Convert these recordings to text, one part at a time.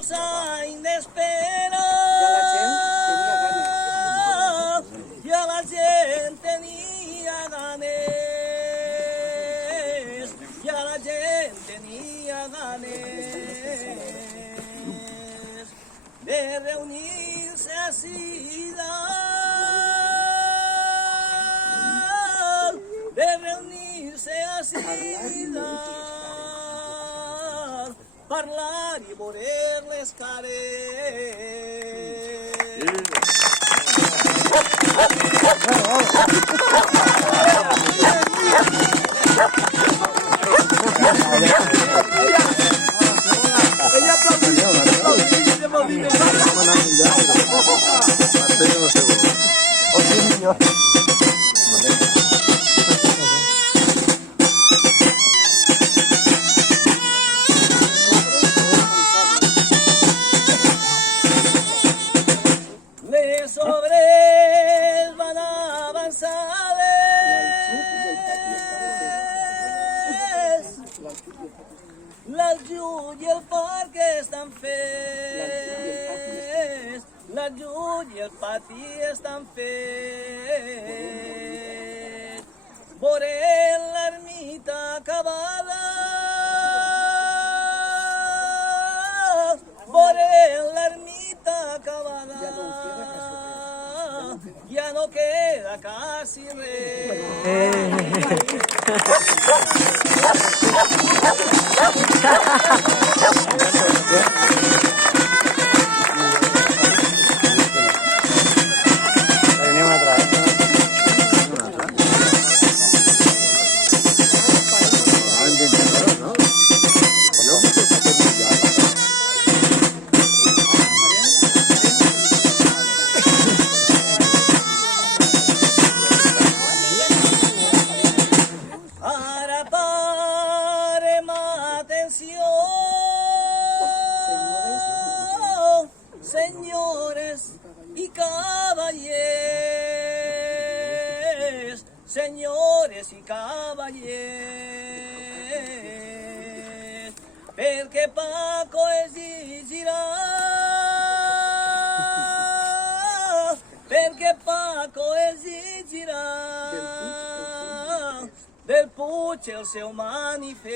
molts anys d'espera ja la gent tenia ganes, ja la gent tenia ganes de reunir-se així dalt, de reunir-se així dalt, parlar i veure les cares. Les obres van avançades, l'aljut i el parc estan fets, l'aljut i el pati estan fets, veurem l'ermita acabada, veurem l'ermita acabada, ja no queda quasi res. Ara parem atenció, senyores i cavallers, senyores i cavallers, perquè Paco es dirigirà, perquè Paco es dirigirà del Puig el seu manifest.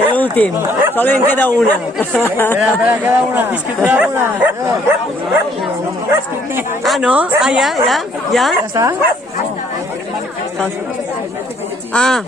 El últim, solo en queda una. Espera, queda una. Queda una. Ah, no, ah, ya. ¿Ya está? Ah.